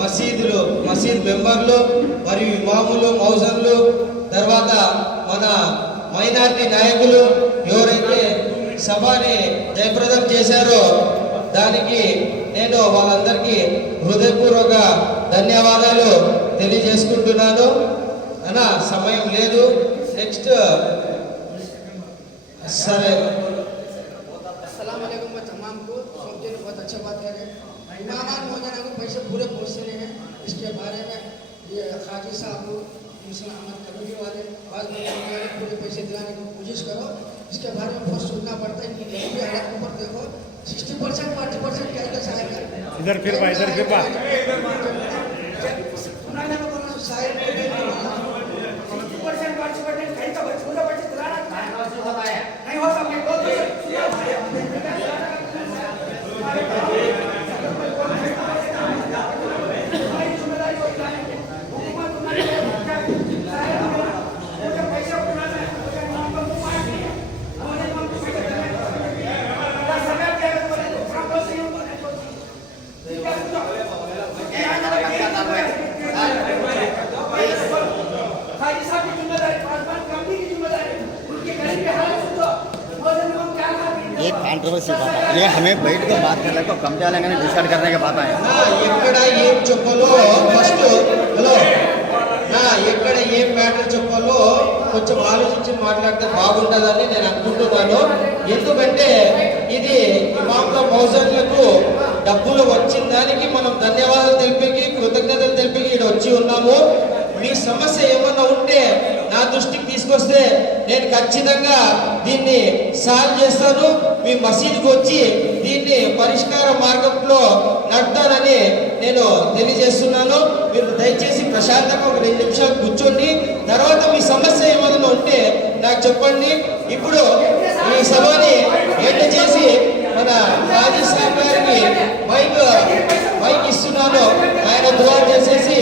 మసీద్ మెంబర్లు మరియు ఇమాములు మౌజన్లు తర్వాత మన మైనారిటీ నాయకులు ఎవరైతే సభని జయప్రదం చేశారో దానికి నేను వాళ్ళందరికీ హృదయపూర్వక ధన్యవాదాలు తెలియజేసుకుంటున్నాను. అన్న సమయం లేదు. నెక్స్ట్ सर अस्सलाम वालेकुम तमाम को सब दिन बहुत अच्छा बात कर रहे हैं। इमामान मौलाना को पैसे पूरे पहुँचते रहे हैं। इसके बारे में ये खाजी साहब मुस्लिम अहमद कमेटी वाले बात वाले पूरे पैसे दिलाने की कोशिश करो। इसके बारे में बहुत सोचना पड़ता है कि गरीबी हालत ऊपर देखो 60% 40% कैसे आएगा। इधर फिर बा ये कांट्रोवर्सी बात है। ये हमें बैठ कर बात करने को कम डालेंगे डिसाइड करने के बात है। ఇక్కడ ఏం చెప్పాలో ఫస్ట్ హలో ఇక్కడ ఏం మ్యాటర్ చెప్పాలో కొంచెం ఆలోచించి మాట్లాడితే బాగుంటుందని నేను అనుకుంటున్నాను. ఎందుకంటే ఇది ఇమాంల మౌజన్లకు డబ్బులు వచ్చిన దానికి మనం ధన్యవాదాలు తెలిపి కృతజ్ఞతలు తెలిపి ఇక్కడ వచ్చి ఉన్నాము. మీ సమస్య ఏమన్నా ఉంటే నా దృష్టికి తీసుకొస్తే నేను ఖచ్చితంగా దీన్ని సాల్వ్ చేస్తాను. మీ మసీదుకి వచ్చి దీన్ని పరిష్కార మార్గంలో నడతానని నేను తెలియజేస్తున్నాను. మీరు దయచేసి ప్రశాంతంగా ఒక 2 నిమిషాలు కూర్చోండి. తర్వాత మీ సమస్య ఏమైనా ఉంటే నాకు చెప్పండి. ఇప్పుడు ఈ సభని ఎండ్ చేసి మన హాజీ సాహెబ్ గారికి మైక్ ఇస్తున్నాను. ఆయన దువా చేసేసి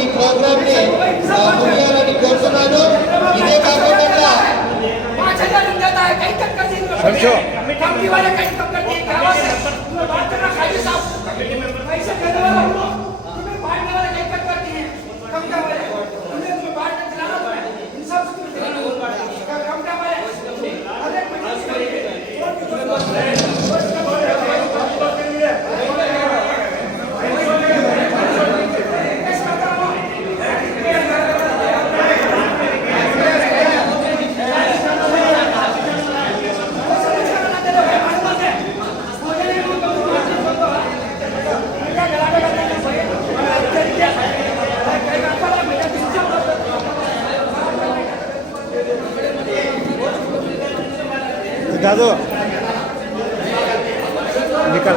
ఈ ప్రోగ్రామ్ ని ముగియాలని కోరుతున్నాను. ఇదే కాకుండా दादू निकल